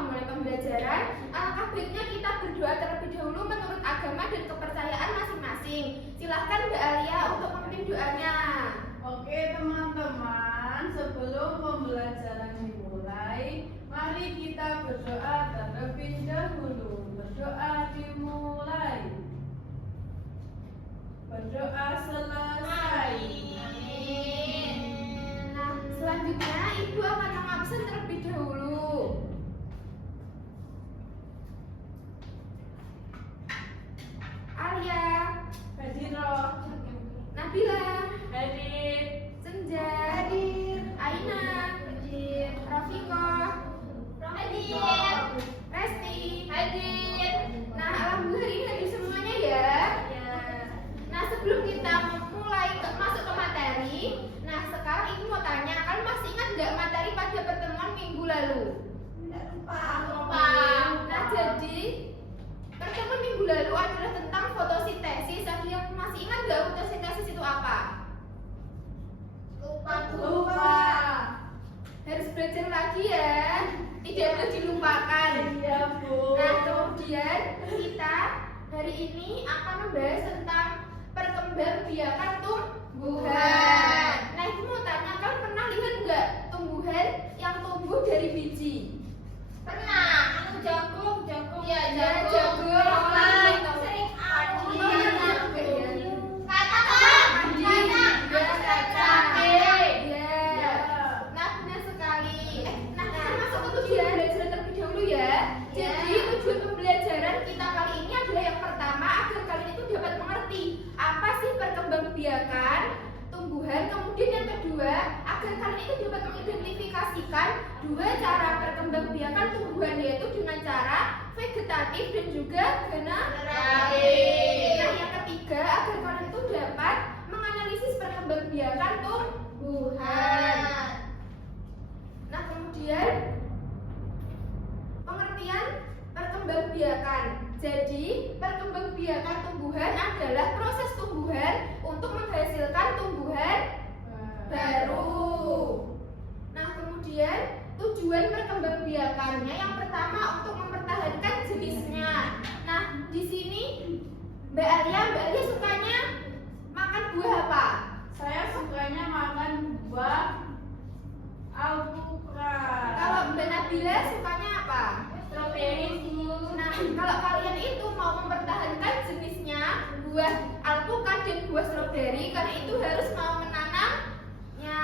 memulai pembelajaran, alangkah baiknya kita berdoa terlebih dahulu menurut agama dan kepercayaan masing-masing. Silahkan Mbak Alia untuk memimpin doanya. Oke teman-teman, sebelum pembelajaran dimulai, mari kita berdoa terlebih dahulu. Berdoa dimulai. Berdoa selesai. Nah, selanjutnya Ibu akan mengabsen terlebih dahulu. Alia, Hadiro, Nabila, hadir. Senja, Hadir. Aina, Hadir. Rafikoh, Hadir. Resti, Hadir. Nah, alhamdulillah ini hadir semuanya ya. Nah, sebelum kita mulai masuk ke materi, nah sekarang Ibu mau tanya, kalian masih ingat nggak materi pada pertemuan minggu lalu? Lupa. Nah, jadi pertemuan minggu lalu adalah tentang fotosintesis. Ada yang masih ingat nggak fotosintesis itu apa? Lupa. Harus belajar lagi ya, tidak boleh dilupakan. Iya Bu. Nah, kemudian kita hari ini akan membahas tentang perkembangbiakan tumbuhan. Nah, Ibu mau tanya, kalian pernah lihat nggak tumbuhan yang tumbuh dari biji? Pernah. Jagung. Ya, jagung. Sering Kacang. Ya. Nah, benar sekali. Nah, kita masuk ke tujuan belajar terlebih dahulu ya. Jadi, tujuan pembelajaran kita kali ini adalah yang pertama, agar kalian itu dapat mengerti apa sih perkembangbiakan tumbuhan. Kemudian yang kedua, agar kalian itu dapat mengidentifikasikan dua cara perkembangbiakan tumbuhan, yaitu dengan cara vegetatif dan juga generatif. Nah, yang ketiga, agar kalian itu dapat menganalisis perkembangbiakan tumbuhan. Nah, kemudian pengertian perkembangbiakan. Jadi, perkembangbiakan tumbuhan adalah proses tumbuhan untuk menghasilkan tumbuhan baru. Nah, kemudian tujuan perkembangbiakannya yang pertama untuk mempertahankan jenisnya. Nah, di sini Mbak Alia sukanya makan buah apa? Saya sukanya makan buah alpukat. Kalau Mbak Nabila sukanya apa? Strawberry. Nah, kalau kalian itu mau mempertahankan jenisnya buah alpukat dan buah stroberi, kalian itu harus mau menanamnya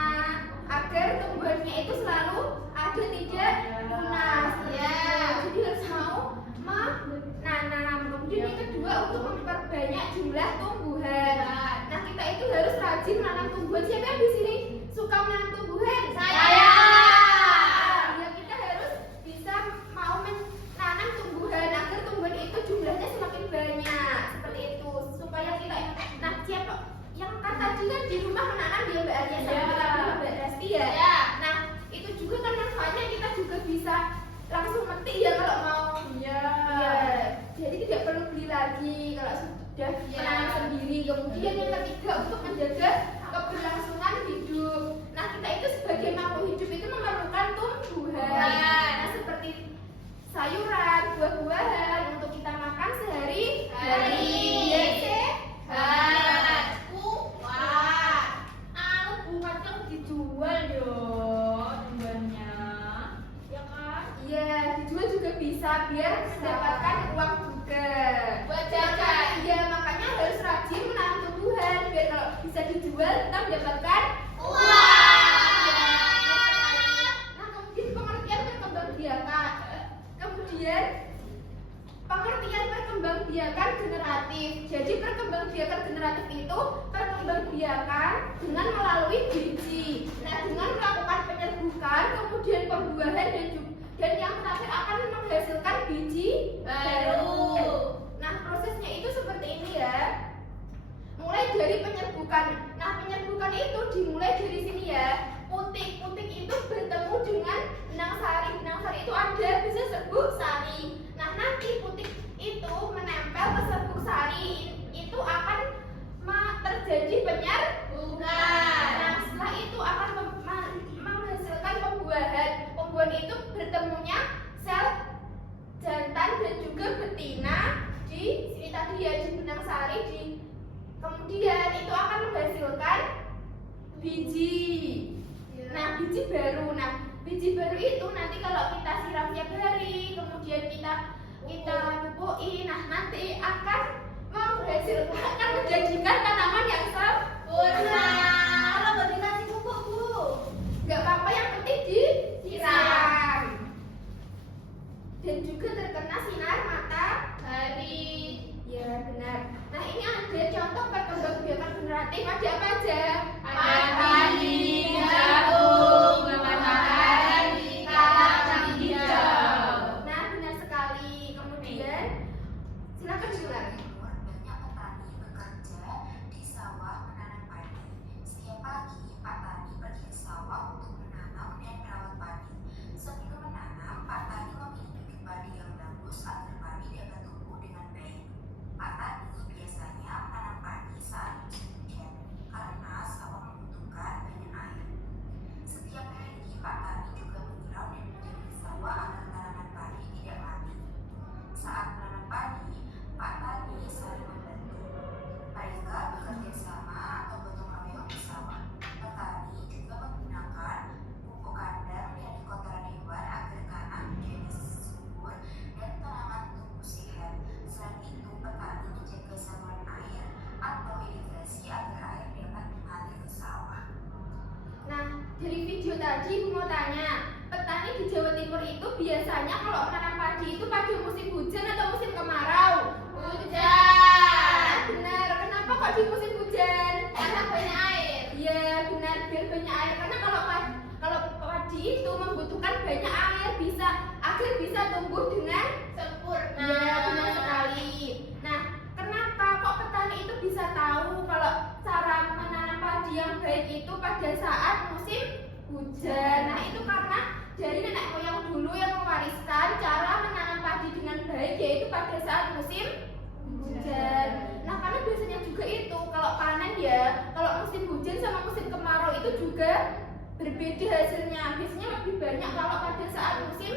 agar tumbuhannya itu selalu ada, tidak tunas. Ya, jadi harus mau menanam. Kemudian yang kedua, untuk memperbanyak jumlah tumbuhan. Nah, kita itu harus rajin menanam tumbuhan. Siapa yang di sini suka menanam tumbuhan? Saya. Ya, kita harus bisa mau menanam tumbuhan agar tumbuhan itu jumlahnya semakin banyak. Seperti itu, supaya kita. Nah, siapa yang tadi kan di rumah menanam dia Mbak Alia sama Mbak Resti ya? Ya. Nah, itu juga kan manfaatnya kita juga bisa langsung metik ya kalau mau. Iya. Ya, jadi tidak perlu beli lagi kalau sudah menanam sendiri. Kemudian yang ketiga, untuk menjaga keberlangsungan hidup. Nah, kita itu sebagai makhluk hidup itu memerlukan tumbuhan. Nah, seperti sayuran, buah-buahan untuk kita makan sehari-hari. Biar sehat. Kuat. Bukannya dijual yo tumbuhannya. Ya kan? Iya, dijual juga bisa biar mendapatkan uang juga. Buat jajan. Iya, makanya harus rajin menanam tumbuhan biar kalau bisa dijual kita mendapatkan Nah, kemudian pengertian perkembangbiakan. Kemudian pengertian perkembangbiakan generatif. Jadi perkembangbiakan generatif itu perkembangbiakan dengan melalui biji. Nah, dengan melakukan penyerbukan, kemudian pembuahan dan yang terakhir akan menghasilkan biji baru. Nah, prosesnya itu seperti ini ya. Mulai dari penyerbukan. Nah, penyerbukan itu dimulai dari sini ya. Putik itu bertemu dengan benang sari. Benang sari itu ada bisa serbuk sari. Nah, nanti putik itu menempel ke serbuk sari. Itu akan terjadi penyerbukan. Nah, setelah itu akan menghasilkan pembuahan. Pembuahan itu bertemunya sel biji baru itu nanti kalau kita siram tiap hari, kemudian kita pupukin, nah nanti akan menghasilkan, akan menjadikan tanaman yang sempurna. Kalau nggak dikasih pupuk Bu. Nggak apa-apa, yang penting disiram dan juga terkena sinar matahari. Ya benar. Nah ini ada contoh perkembangbiakan generatif, ada apa aja? Padi, jagung, matahari, kacang hijau. Nah benar sekali. Kemudian silakan diulang. Banyak petani bekerja di sawah menanam padi. Setiap pagi, Pak Tani pergi ke sawah untuk menanam dan merawat padi. Sebelum menanam, Pak Tani memilih bibit padi yang bagus agar padi dapat tumbuh dengan baik. Pak Tani biasanya menanam padi saat musim hujan karena sawah membutuhkan banyak air. Setiap hari, Pak Tani juga menyiram dan menjaga sawah agar tanaman padi tidak mati. Saat menanam padi, Pak Tani saling membantu. Mereka bekerja sama atau gotong royong di sawah. Petani juga menggunakan pupuk kandang dari kotoran hewan agar tanah menjadi subur dan tanaman tumbuh sehat. Selain itu, petani menjaga saluran air atau irigasi agar air dapat mengalir ke sawah. Nah dari video tadi Ibu mau tanya, petani di Jawa Timur itu biasanya kalau menanam padi itu pada musim hujan atau musim kemarau? Hujan. Benar. Kenapa kok di musim hujan? Karena banyak air. Iya benar, biar banyak air. Karena kalau padi itu membutuhkan banyak air agar bisa tumbuh dengan Sempurna. Iya benar sekali. Nah kenapa kok petani itu bisa tahu kalau cara menanam padi yang baik itu pada saat musim hujan? Nah itu karena dari nenek moyang dulu yang mewariskan cara menanam padi dengan baik yaitu pada saat musim hujan. Nah karena biasanya juga itu kalau panen ya, kalau musim hujan sama musim kemarau itu juga berbeda hasilnya. Biasanya lebih banyak kalau pada saat musim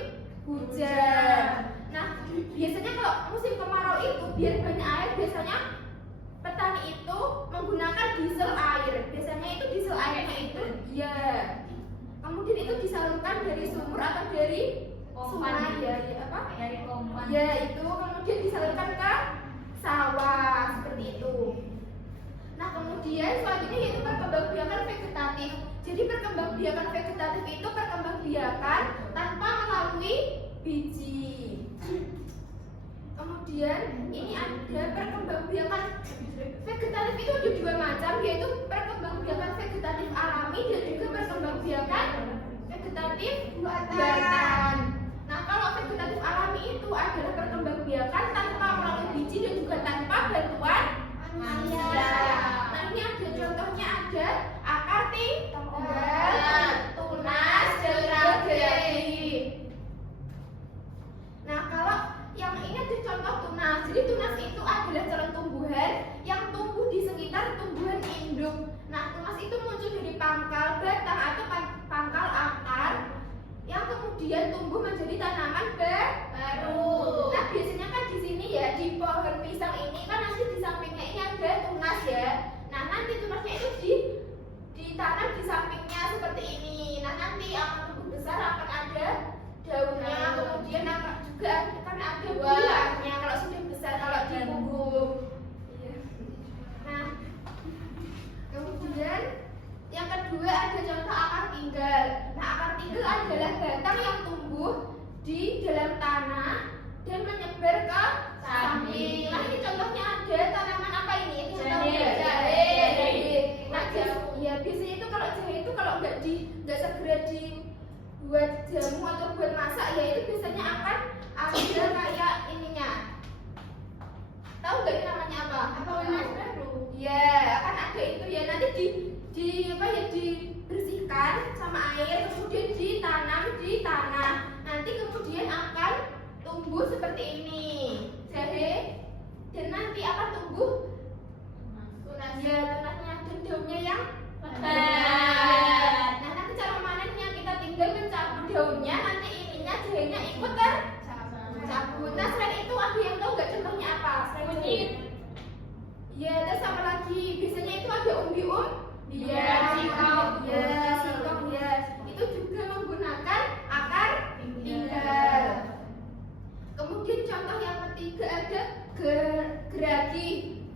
hujan. Nah biasanya kalau musim kemarau itu biar banyak air, biasanya petani itu menggunakan diesel air. Biasanya itu diesel airnya itu ya kemudian itu disalurkan dari sumur atau dari sungai ya apa? Dari kompan. Ya itu kemudian disalurkan ke sawah seperti itu. Nah kemudian selanjutnya yaitu perkembangbiakan vegetatif. Jadi perkembangbiakan vegetatif itu perkembangbiakan tanpa melalui biji. Kemudian ini ada perkembangbiakan vegetatif itu ada dua macam, yaitu perkembangbiakan vegetatif alami dan juga perkembangbiakan vegetatif buatan. Nah kalau vegetatif alami itu adalah perkembangbiakan tanpa melalui biji dan juga tanpa bantuan manusia. Nah ini ada contohnya, ada akar tinggal, tunas, dan gergaji. Nah kalau yang ini ada contoh tunas. Jadi tunas itu adalah calon tumbuhan yang tumbuh di sekitar tumbuhan induk. Nah tunas itu muncul dari pangkal batang atau pangkal akar yang kemudian tumbuh menjadi tanaman baru. Nah biasanya kan di sini ya, di pohon pisang ini kan nanti di sampingnya ini ada tunas ya. Nah nanti tunasnya itu ditanam di sampingnya seperti ini. Nah nanti akan tumbuh besar, akan ada daunnya, kemudian akan juga akan ada buahnya kalau sudah besar, kalau dipupuk. Nah kemudian yang kedua ada contoh akar tinggal. Nah akar tinggal adalah batang yang tumbuh di dalam tanah dan menyebar ke samping. Nah ini contohnya ada tanaman apa ini? Ini jahe. Nah ya biasanya itu kalau jahe itu kalau nggak segera dibuat jamu atau buat masak ya itu biasanya akan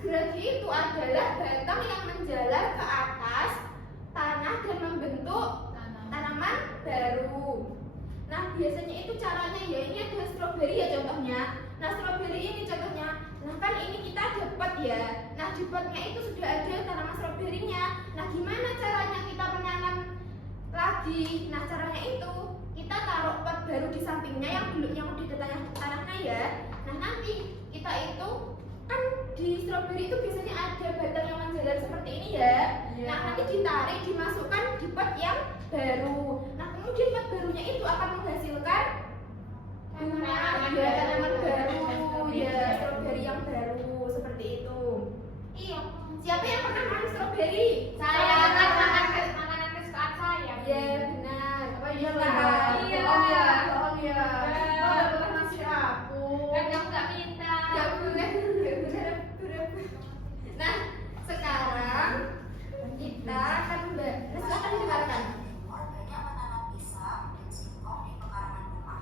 Geragi itu adalah batang yang menjalar ke atas tanah dan membentuk tanaman baru. Nah, biasanya itu caranya ya, ini ada stroberi ya contohnya. Nah, stroberi ini contohnya. Nah, kan ini kita dapat ya. Nah, di potnya itu sudah ada tanaman stroberinya. Nah, gimana caranya kita menanam lagi? Nah, caranya itu kita taruh pot baru di sampingnya yang udah tanahnya ya. Nah, nanti kita itu kan di stroberi itu biasanya ada batang yang menjalar seperti ini ya. Nah, nanti ditarik, dimasukkan di pot yang baru. Nah, kemudian pot barunya itu akan menghasilkan tanaman baru ya, stroberi yang baru seperti itu. Iya. Siapa yang pernah makan stroberi? Saya kan makanan kesukaan saya. Ya, benar. Oh iya Nah, lah. Iya. Bohong ya. Kau udah pernah ngasih aku. Kan kamu nggak minta. Gak boleh, gak boleh. Nah, sekarang kita akan silakan didengarkan. Banyak menanam pisang dan singkong di pekarangan rumah.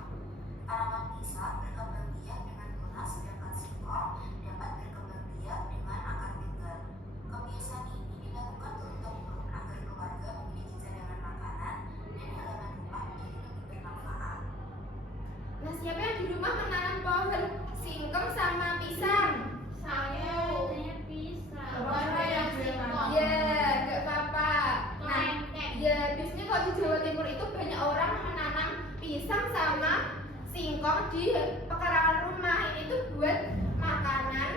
Tanaman pisang berkembang biak dengan tunas, sedangkan singkong dapat berkembang biak dengan akar tunggal. Kebiasaan ini dilakukan turun-temurun agar keluarga memiliki cadangan makanan dan halaman rumah menjadi lebih bermanfaat. Nah, siapa yang di rumah menanam pohon singkong sama pisang? Saya biasanya pisang. Bapak saya singkong. Ya, gak apa-apa. Nah, Lengkeng. ya biasanya kalau di Jawa Timur itu banyak orang menanam pisang sama singkong di pekarangan rumah. Ini tuh buat makanan,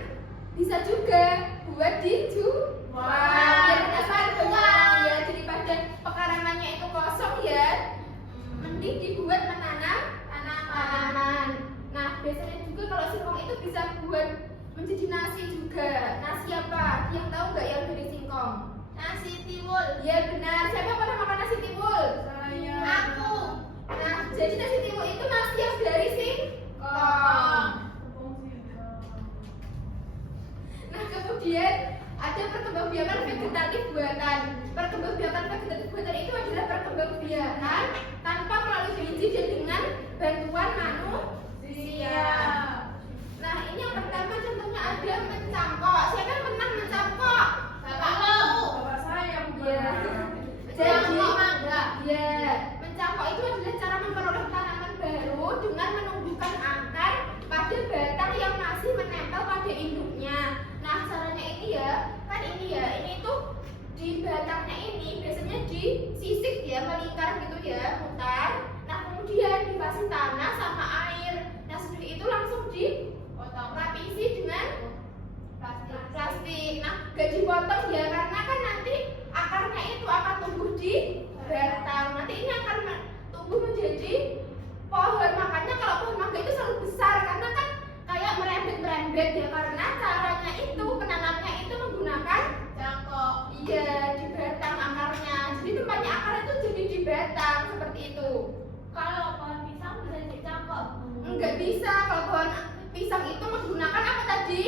bisa juga buat dijual. Ya, kenapa banyak ya, daripada pekarangannya itu kosong ya, mending dibuat menanam tanaman. Nah, biasanya juga kalau singkong itu bisa buat menjadi nasi juga. Nasi apa? Yang tahu nggak yang dari singkong? Nasi tiwul. Ya benar. Siapa yang pernah makan nasi tiwul? Saya. Aku. Nah, jadi nasi tiwul itu nasi yang dari singkong. Nah, kemudian ada perkembangbiakan vegetatif buatan. Perkembangbiakan vegetatif buatan itu adalah perkembangbiakan tanpa melalui biji dan dengan bantuan manusia. Nah, ini yang pertama contohnya ada mencangkok. Siapa yang pernah mencangkok? Bapak saya Ya. Jadi, Ya, mencangkok itu adalah cara memperoleh tanaman baru dengan menumbuhkan akar pada batang yang masih menempel pada induknya. Nah, caranya ini ya, kan ini ya, ini tuh di batangnya ini biasanya disisik ya, melingkar gitu ya, mutar. Nah, kemudian dikasih tanah sama air. Nah, setelah itu langsung dilapisi dengan plastik. Nah, gak dipotong ya, karena kan nanti akarnya itu akan tumbuh di batang. Nanti ini akan tumbuh menjadi pohon. Makanya kalau pohon mangga itu selalu besar karena kan kayak merembet ya, karena caranya itu penanamnya itu menggunakan Cangkok. iya di batang akarnya. Jadi tempatnya akar itu jadi di batang seperti itu. Kalau pohon pisang bisa dicangkok. Enggak bisa kalau pohon pisang itu menggunakan apa tadi?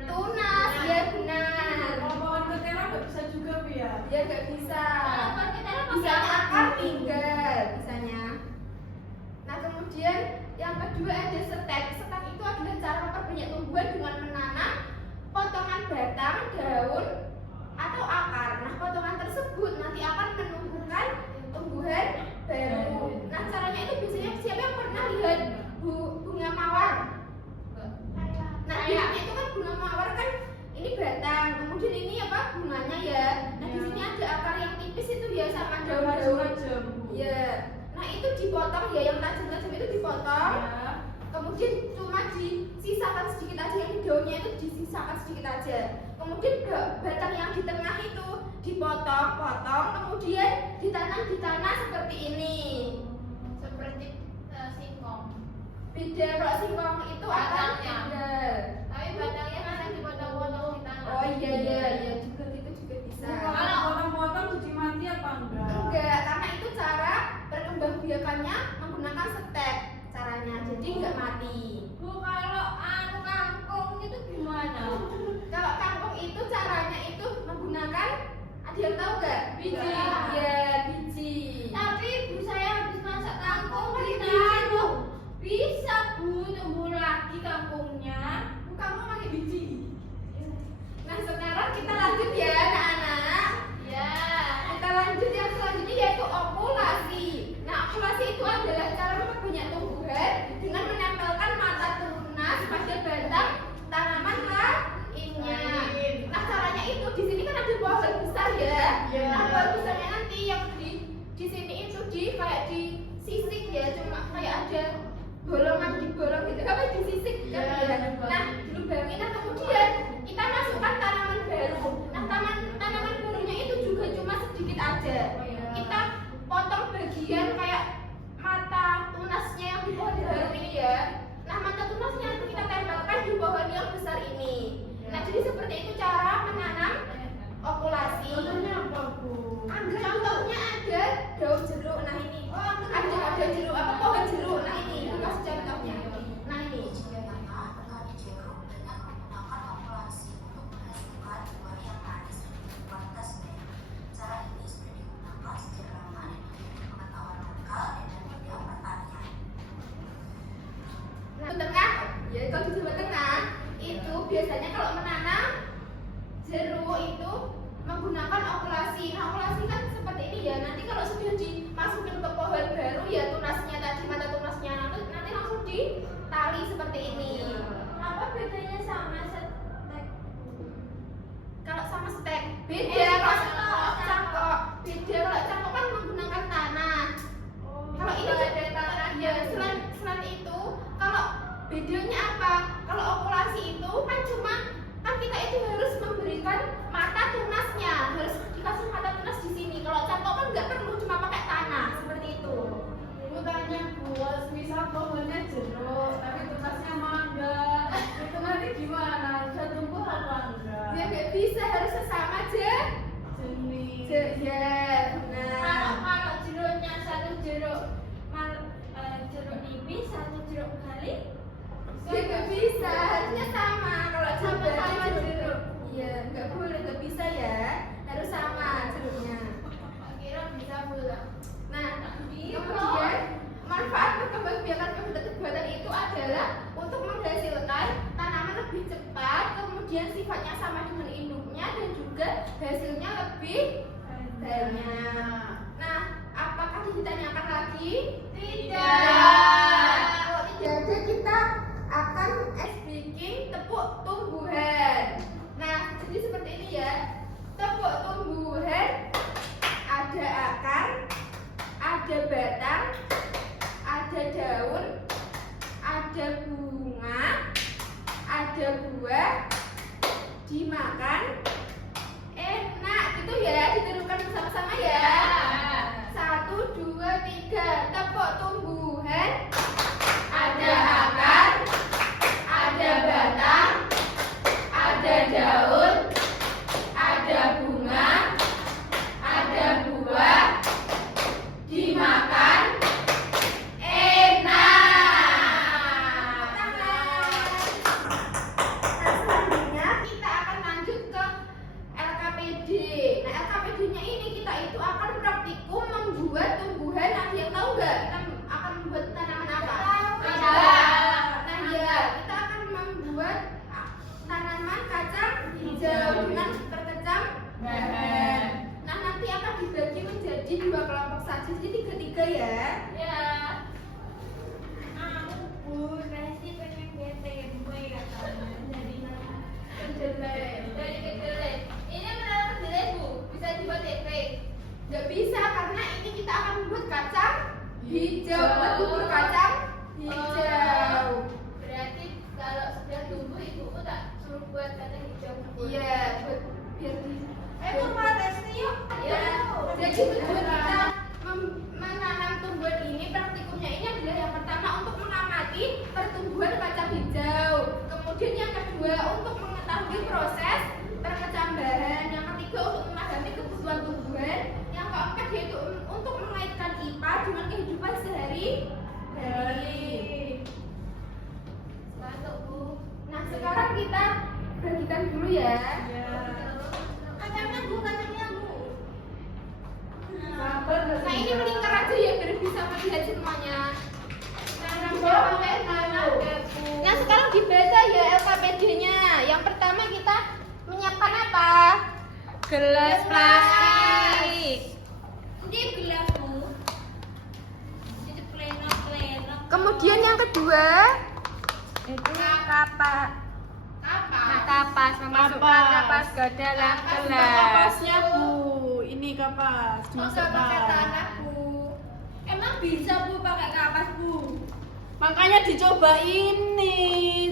Tunas. Ya benar. Kalau pohon ketela nggak bisa juga, Bu ya? Ya nggak bisa. Kalau pohon ketela pakai Bisa apa? akar tinggal bisanya. Nah, kemudian yang kedua ada setek. Setek itu adalah cara memperbanyak tumbuhan dengan menanam potongan batang, daun, atau akar. Nah, potongan tersebut nanti akan menumbuhkan tumbuhan baru. Nah, caranya itu biasanya siapa yang pernah lihat bunga mawar? Nah, biasanya itu kan bunga mawar kan ini batang, kemudian ini apa bunganya ya. Nah, di sini ada akar yang tipis itu ya sama daun-daun. Macam-macam, Bu. Ya. Nah, itu dipotong ya, yang tajam-tajam itu dipotong. Ya. Kemudian cuma disisakan sedikit aja, yang daunnya itu disisakan sedikit aja. Kemudian batang yang di tengah itu dipotong-potong, kemudian ditanam di tanah seperti ini. Seperti singkong. Beda, kalau singkong itu akan Batangnya. beda. Tapi batangnya bisa dipotong-potong di tanah. Oh iya juga gitu juga bisa. Kalau potong-potong cuci mati apa enggak? Enggak, karena itu cara perkembangbiakannya menggunakan setek caranya, jadi enggak mati. Bu, kalau kangkung itu gimana? Kalau kangkung itu caranya itu menggunakan, ada yang tahu nggak? Biji. Ya, biji. Tapi ibu saya habis masak kangkung Oh, ditaruh. Bisa Bu tumbuh lagi kangkungnya. Kamu pakai biji. Ya kalau di Jawa Tengah itu biasanya kalau menanam jeruk itu menggunakan okulasi. Nah, okulasi kan seperti ini ya. Nanti kalau sudah dimasukin ke pohon baru ya tunasnya tadi, mata tunasnya nanti langsung ditali seperti ini. Apa bedanya sama setek? Kalau sama stek beda. Kalau cangkok beda. Kalau cangkok kan menggunakan tanah. Kalau ini ada tanah. Ya selain itu, kalau bedanya apa? Kalau okulasi itu kan kita itu harus memberikan mata tunasnya, harus dikasih mata tunas di sini. Kalau cangkok kan nggak perlu, cuma pakai tanah seperti itu. Bukannya buat misal pohonnya jeruk, tapi tunasnya mangga. Itu nanti gimana? Bisa tumbuh apa enggak? Ya nggak bisa, harus sesama aja. Jenis. Ya, benar. Kalau jeruknya satu jeruk jeruk nipis, satu jeruk kali. Ya nggak bisa, harusnya sama. Kalau Sama-sama jeruk. Iya, nggak boleh, nggak bisa ya. Harus sama jeruknya. Kira bisa pula. Nah, kemudian manfaat perkembangbiakan kebuatan itu adalah untuk menghasilkan tanaman lebih cepat, kemudian sifatnya sama dengan induknya dan juga hasilnya lebih banyak. Nah, apakah ditanyakan lagi? Tidak. Kalau tidak ada, kita akan speaking tepuk tumbuhan. Nah, jadi seperti ini ya. Tepuk tumbuhan ada akar, ada batang, ada daun, ada bunga, ada buah, dimakan, enak gitu ya, ditirukan bersama-sama ya. 1, 2, 3, tepuk tumbuhan ada akar, ada batang, ada daun, ada bunga, ada buah, dimakan, enak. Nah, selanjutnya kita akan lanjut ke LKPD. Nah, LKPD-nya ini kita itu akan praktikum membuat tumbuhan. Ada yang tahu nggak? Kita akan membuat tanaman apa? Nah, ya, kita akan membuat tanaman kacang hijau dengan berkecam bahan. Nah, nanti akan dibagi menjadi 2 kelompok saja, jadi 3-3 ya. Ya. Bu, Resti pengen tempe katanya. Dari kedelai. Ini menurut kedelai Bu, bisa dibuat tempe. Nggak bisa karena ini kita akan membuat kacang hijau, bubur kacang hijau. Berarti kalau sudah tumbuh ibuku tak suruh buat kacang hijau. Iya, biar Rumah Resti yuk. ya. Jadi tujuan kita menanam tumbuhan ini, praktikumnya ini adalah yang pertama untuk mengamati pertumbuhan kacang hijau. Kemudian yang kedua untuk mengetahui proses perkecambahan. Yang ketiga untuk memahami kebutuhan tumbuhan. Yang keempat yaitu untuk mengaitkan IPA dengan kehidupan sehari-hari. Masuk Bu. Nah, sekarang kita bagikan dulu ya. Kacangnya Bu, kacangnya Bu. Nah, ini melingkar aja ya biar bisa melihat semuanya. Nah, sekarang dibaca ya LKPD-nya. Yang pertama kita menyiapkan apa? Gelas plastik. Ini gelas Bu. Ini pleno. Kemudian yang kedua Itu kapas. apa? Kapas memasukkan kapas ke dalam gelas. Kapasnya Bu, ini kapas Masa pakai dimasukkan. tanah Bu. Emang bisa Bu pakai kapas Bu? Makanya dicoba ini,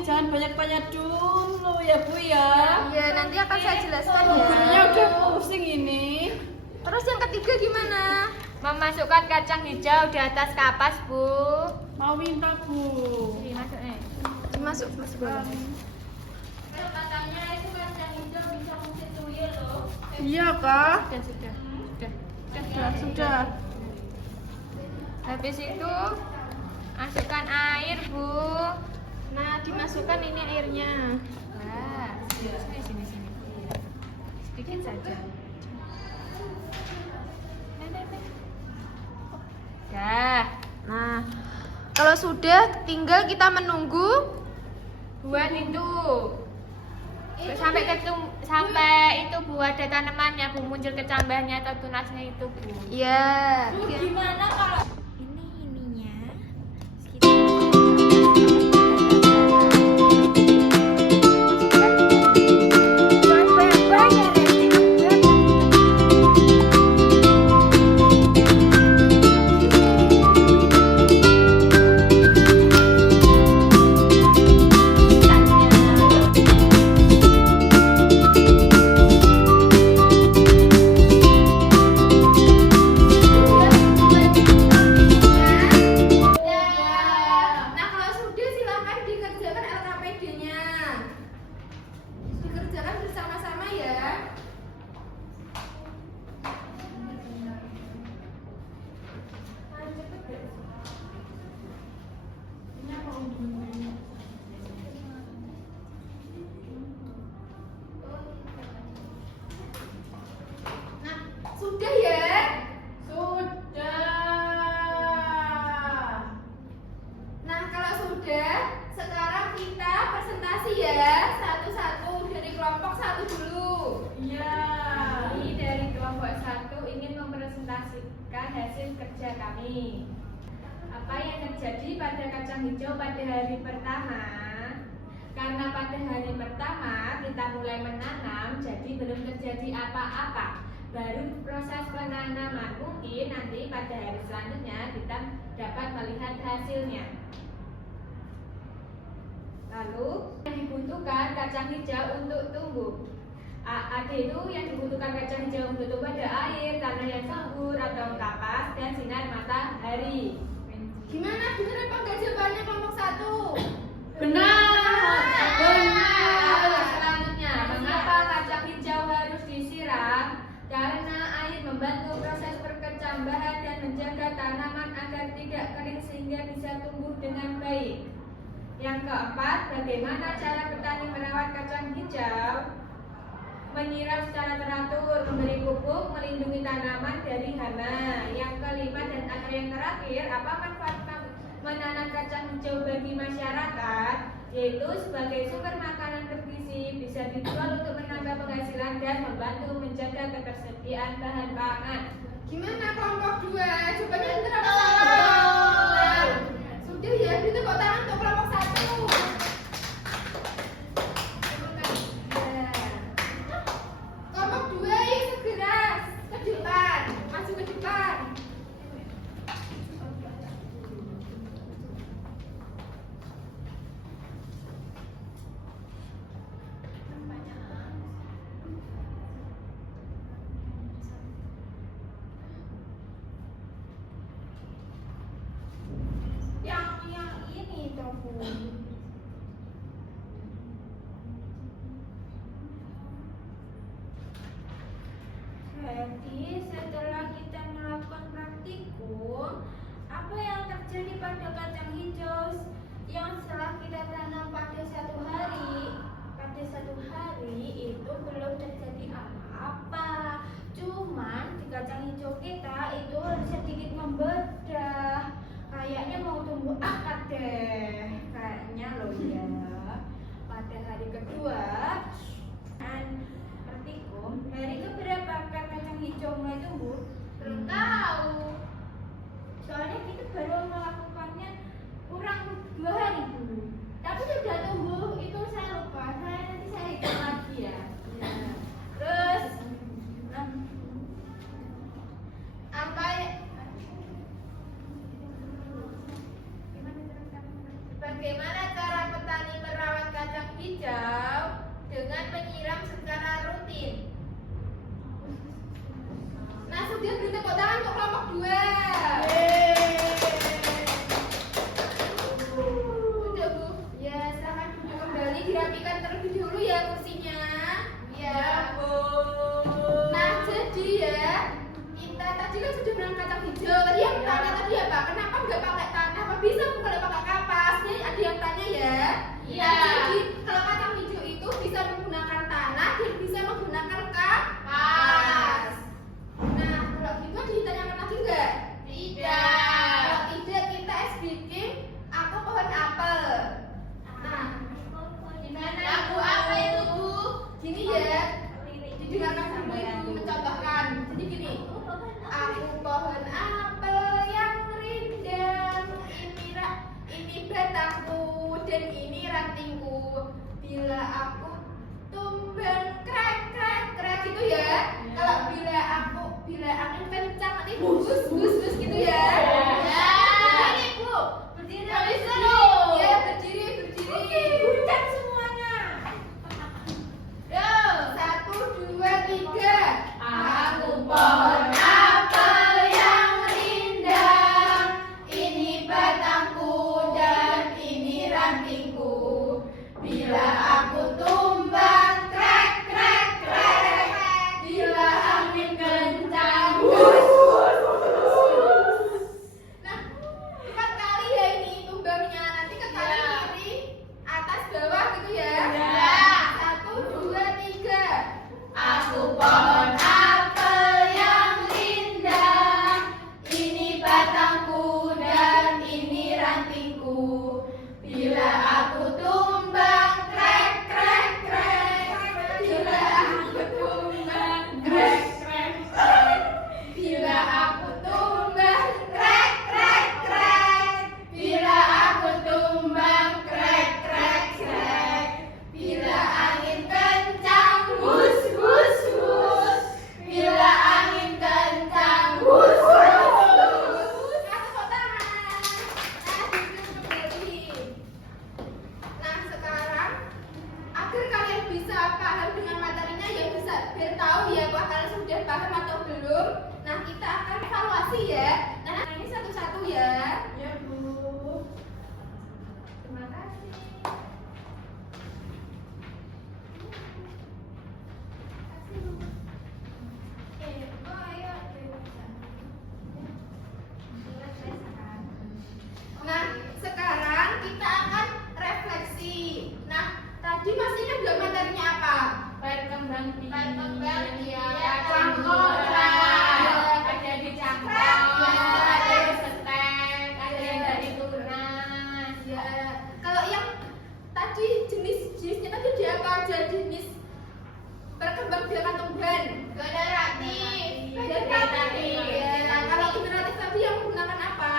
jangan banyak tanya dulu ya Bu ya. Iya, nanti akan saya jelaskan Gurunya ya. udah pusing ini. Terus yang ketiga gimana? Memasukkan kacang hijau di atas kapas Bu. Mau minta Bu. Masuk boleh. Kalau katanya itu kacang hijau bisa fungsi tuyul loh. Iya kah? Sudah. Habis itu masukkan air Bu. Nah, dimasukkan ini airnya. Nah, sini. Sedikit saja. Dah. Nah, kalau sudah tinggal kita menunggu buat itu. Sampai itu Bu ada tanamannya Bu, muncul kecambahnya atau tunasnya itu Bu. Iya. Bu, gimana kalau Ini ininya Nah, kalau sudah silakan dikerjakan LKPD-nya. Dikerjakan bersama-sama ya. Nah, sudah ya. Sudah. Nah, kalau sudah, sekarang kita presentasi ya, satu-satu dari kelompok satu dulu. Iya. kami dari kelompok 1 ingin mempresentasikan hasil kerja kami. Apa yang terjadi pada kacang hijau pada hari pertama? Karena pada hari pertama kita mulai menanam, jadi belum terjadi apa-apa. Baru proses penanaman, mungkin nanti pada hari selanjutnya kita dapat melihat hasilnya. Lalu yang dibutuhkan kacang hijau untuk tumbuh. Ada itu yang dibutuhkan kacang hijau untuk tumbuh ada air, tanah yang subur atau kapas dan sinar matahari. Gimana? Bener apa enggak jawabannya kelompok satu? Benar. Lalu selanjutnya, mengapa kacang hijau harus disiram? Karena air membantu proses perkecambahan dan menjaga tanaman agar tidak kering sehingga bisa tumbuh dengan baik. Yang keempat, bagaimana cara petani merawat kacang hijau? Menyiram secara teratur, memberi pupuk, melindungi tanaman dari hama. Yang kelima dan atau yang terakhir, apa manfaat menanam kacang hijau bagi masyarakat? Yaitu sebagai sumber makanan bergizi, bisa dijual untuk menambah penghasilan dan membantu menjaga ketersediaan bahan pangan. Gimana kelompok 2? Jawabannya bener apa salah? Sudah ya, ditepuk tangan untuk kelompok 1. Kelompok 2 yuk segera ke depan, maju ke depan. yang ini toh Bu. Jadi setelah kita melakukan praktikum, apa yang terjadi pada kacang hijau yang setelah kita tanam pada satu hari itu belum terjadi apa-apa. Cuman di kacang hijau kita itu sedikit membedah. Kayaknya mau tumbuh akar deh. Kayaknya loh ya. Pada hari kedua praktikum, hari keberapa akar kacang hijau mulai tumbuh? Belum tahu. Soalnya kita baru melakukannya kurang 2 hari dulu. Tapi sudah tumbuh, itu saya lupa. Nanti saya hitung lagi ya. Terus Apa bagaimana cara petani merawat kacang hijau dengan menyiram secara rutin? Nah, sudah beri tepuk tangan untuk kelompok 2. Sudah Bu. Ya, silahkan duduk kembali, dirapikan terlebih dahulu ya kursinya. Ya. Nah, jadi ya, kita tadi kan sudah menanam kacang hijau. Tadi yang tanya tadi apa? Kenapa nggak pakai tanah? Apa bisa kalau pakai kapas? Jadi ada yang tanya ya. Iya. Nah, jadi kalau kacang hijau itu bisa menggunakan tanah dan bisa menggunakan kapas. Nah, kalau gitu ditanyakan lagi nggak? biar tahu ya apakah kalian sudah paham atau belum. Nah, kita akan evaluasi ya. Nah, ini satu-satu ya. Ya, Bu. Terima kasih. Nah, sekarang kita akan refleksi. Nah, tadi Mas ingat nggak materinya apa? Berkembang biak. Cangkok. Ada di cangkok, ada di setek, ada yang dari tunas. Ya, kalau yang tadi jenisnya tadi dia apa aja? Jenis perkembangbiakan tumbuhan generatif. Ya, nah, kalau generatif tadi yang menggunakan apa?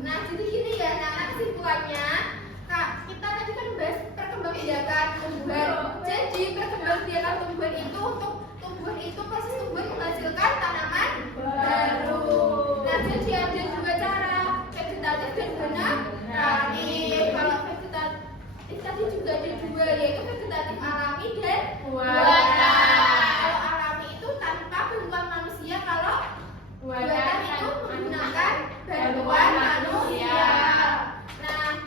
Nah, jadi gini ya, nah kesimpulannya Kak, kita tadi kan bahas perkembangbiakan tumbuhan. Jadi perkembangbiakan tumbuhan itu untuk tumbuhan itu proses tumbuhan menghasilkan tanaman baru. Nah, jadi ada dua cara, vegetatif dan generatif. Kalau vegetatif tadi juga ada dua, yaitu vegetatif alami dan buatan. Kalau alami itu tanpa bantuan manusia, kalau buatan itu menggunakan bantuan manusia. Nah,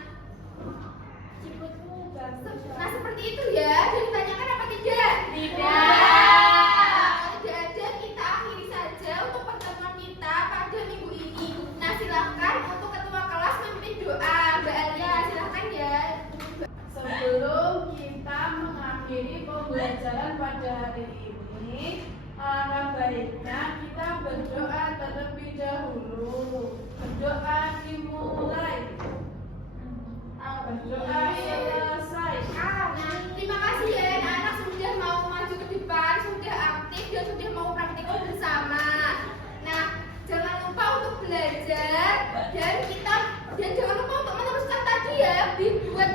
seperti itu ya. Jadi ditanyakan apa tidak? Tidak ada, kita akhiri saja untuk pertemuan kita pada minggu ini. Nah, silahkan untuk ketua kelas memimpin doa. Mbak Alia, silahkan ya. Sebelum kita mengakhiri pembelajaran pada hari ini, alangkah baiknya kita berdoa terlebih dahulu. Berdoa dimulai. Berdoa selesai. Nah, terima kasih ya anak-anak sudah mau maju ke depan, sudah aktif dan sudah mau praktikum bersama. Nah, jangan lupa untuk belajar dan jangan lupa untuk meneruskan tadi ya, dibuat